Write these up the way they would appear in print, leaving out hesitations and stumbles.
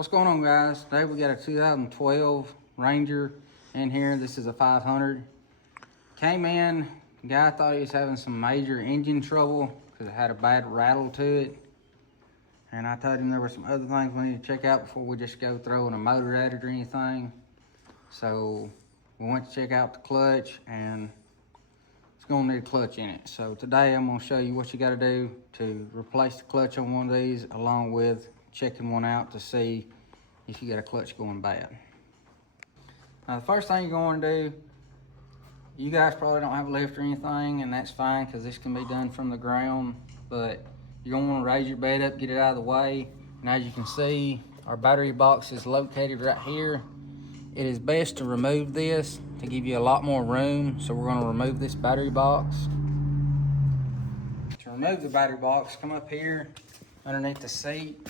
What's going on, guys? Today we got a 2012 Ranger in here. This is a 500. Came in, the guy thought he was having some major engine trouble because it had a bad rattle to it. And I told him there were some other things we need to check out before we just go throwing a motor at it or anything. So we went to check out the clutch, and it's gonna need a clutch in it. So today I'm gonna show you what you gotta do to replace the clutch on one of these, along with checking one out to see if you got a clutch going bad. Now the first thing you're going to do, you guys probably don't have a lift or anything, and that's fine because this can be done from the ground, but you're going to want to raise your bed up, get it out of the way. And as you can see, our battery box is located right here. It is best to remove this to give you a lot more room, so we're going to remove this battery box. To remove the battery box, come up here underneath the seat.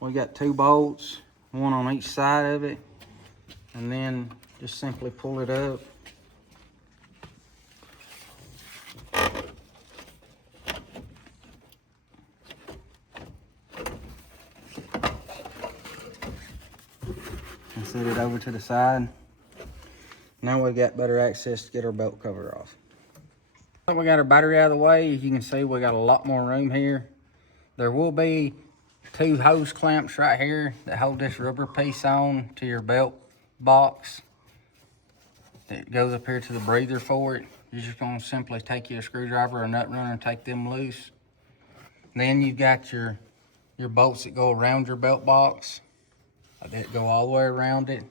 We got 2 bolts, one on each side of it, and then just simply pull it up. And set it over to the side. Now we got better access to get our belt cover off. We got our battery out of the way. As you can see, we got a lot more room here. There will be 2 hose clamps right here that hold this rubber piece on to your belt box. It goes up here to the breather for it. You're just gonna simply take your screwdriver or nut runner and take them loose. Then you've got your bolts that go around your belt box, that go all the way around it.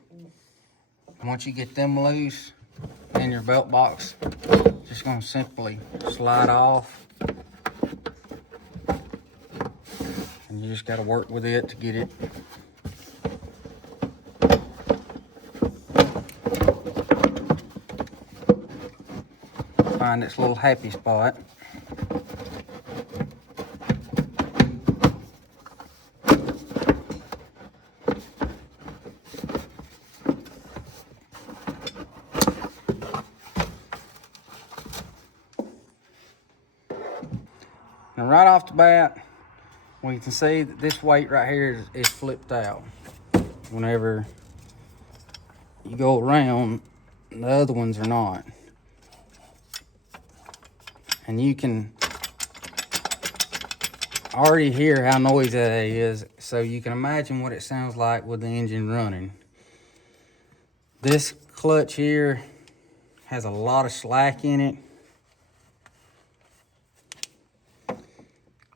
Once you get them loose, then your belt box just gonna simply slide off. And you just got to work with it to get it. Find its little happy spot. Now right off the bat, we can see that this weight right here is flipped out. Whenever you go around, the other ones are not. And you can already hear how noisy that is, so you can imagine what it sounds like with the engine running. This clutch here has a lot of slack in it.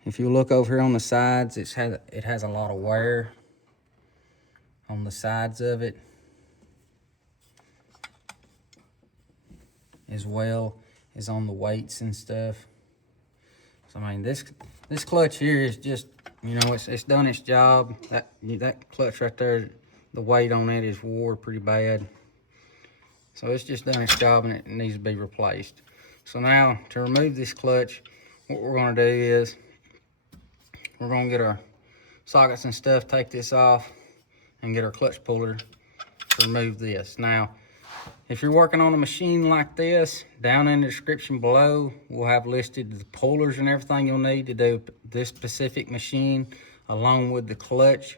If you look over here on the sides, it has a lot of wear on the sides of it, as well as on the weights and stuff. So I mean, this clutch here is just, you know, it's done its job. That clutch right there, the weight on it is wore pretty bad. So it's just done its job, and it needs to be replaced. So now, to remove this clutch, what we're going to do is we're going to get our sockets and stuff, take this off, and get our clutch puller to remove this. Now, if you're working on a machine like this, down in the description below, we'll have listed the pullers and everything you'll need to do this specific machine, along with the clutch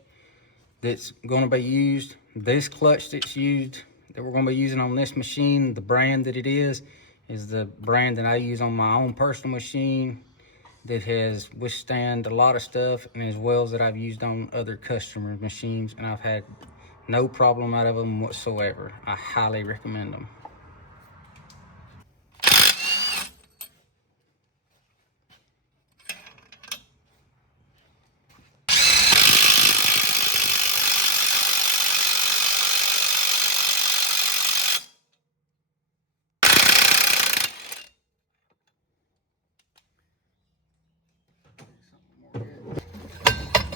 that's going to be used. This clutch that's used, that we're going to be using on this machine, the brand that it is the brand that I use on my own personal machine, that has withstand a lot of stuff, and as well as that I've used on other customer machines, and I've had no problem out of them whatsoever. I highly recommend them.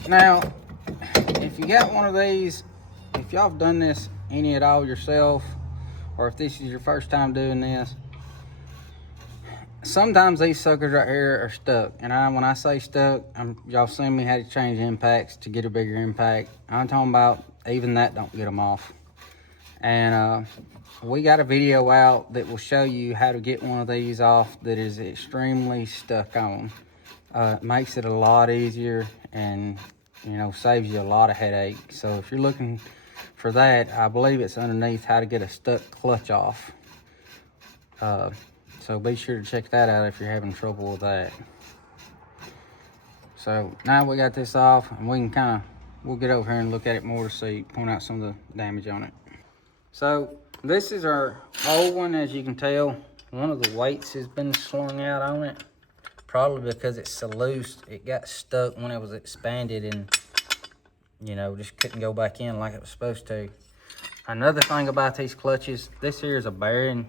Now, if you got one of these, if y'all have done this any at all yourself, or if this is your first time doing this, sometimes these suckers right here are stuck. And when I say stuck, y'all seen me how to change impacts to get a bigger impact. I'm talking about even that don't get them off. And we got a video out that will show you how to get one of these off that is extremely stuck on. It makes it a lot easier, and you know, saves you a lot of headache. So if you're looking for that, I believe it's underneath how to get a stuck clutch off. So be sure to check that out if you're having trouble with that. So now we got this off, and we can we'll get over here and look at it more to see, point out some of the damage on it. So this is our old one. As you can tell, one of the weights has been slung out on it. Probably because it's so loose, it got stuck when it was expanded and, you know, just couldn't go back in like it was supposed to. Another thing about these clutches, this here is a bearing.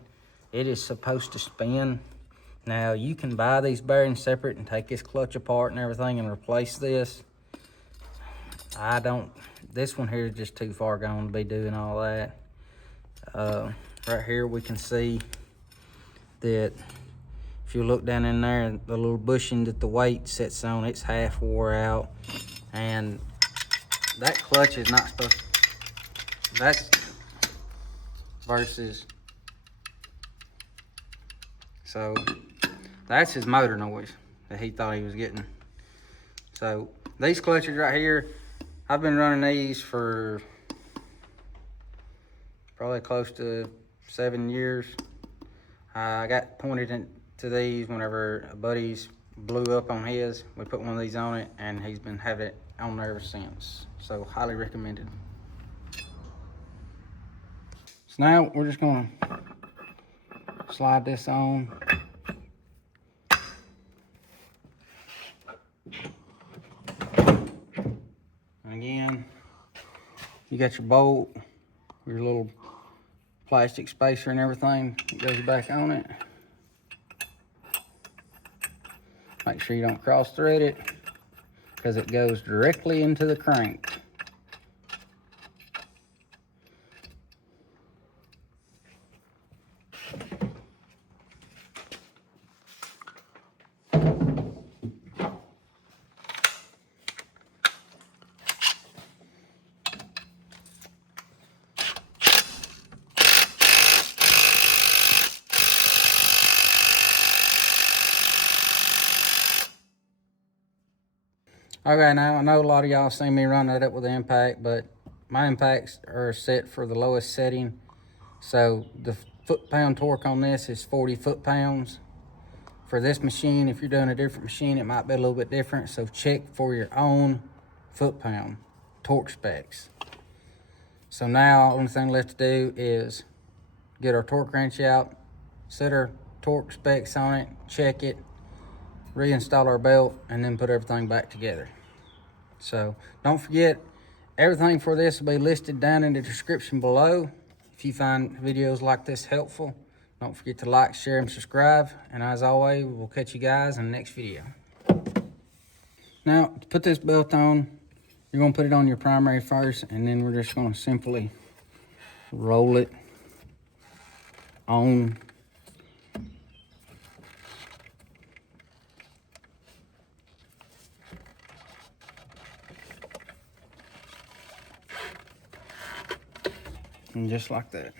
It is supposed to spin. Now, you can buy these bearings separate and take this clutch apart and everything and replace this. I don't, this one here is just too far gone to be doing all that. Right here we can see that if you look down in there, the little bushing that the weight sits on, it's half wore out. And that clutch is not supposed to, that's versus, so that's his motor noise that he thought he was getting. So these clutches right here, I've been running these for probably close to 7 years. I got pointed into these whenever a buddy's blew up on his. We put one of these on it, and he's been having it on there ever since. So highly recommended. So now we're just gonna slide this on. And again, you got your bolt, your little plastic spacer and everything. It goes back on it. Make sure you don't cross thread it, because it goes directly into the crank. Okay, now I know a lot of y'all seen me run that up with the impact, but my impacts are set for the lowest setting. So the foot-pound torque on this is 40 foot-pounds. For this machine, if you're doing a different machine, it might be a little bit different. So check for your own foot-pound torque specs. So now, the only thing left to do is get our torque wrench out, set our torque specs on it, check it, reinstall our belt, and then put everything back together. So don't forget, everything for this will be listed down in the description below. If you find videos like this helpful, don't forget to like, share, and subscribe. And as always, we'll catch you guys in the next video. Now, to put this belt on, you're gonna put it on your primary first, and then we're just gonna simply roll it on. And just like that.